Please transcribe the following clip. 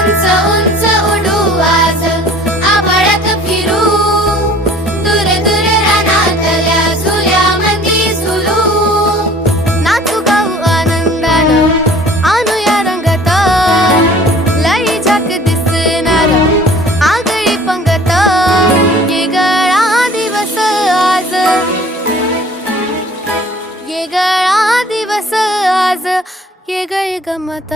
उंच उंच उडू आज आभाळात फिरू दूर दूर रानातल्या झुल्यामंदी झुलू नाचू गाऊ आनंदानं आणूया रंगत लई झाक दिसणार आगळी पंगत येगळा दिवस आज येगळा दिवस आज येगळी गंमत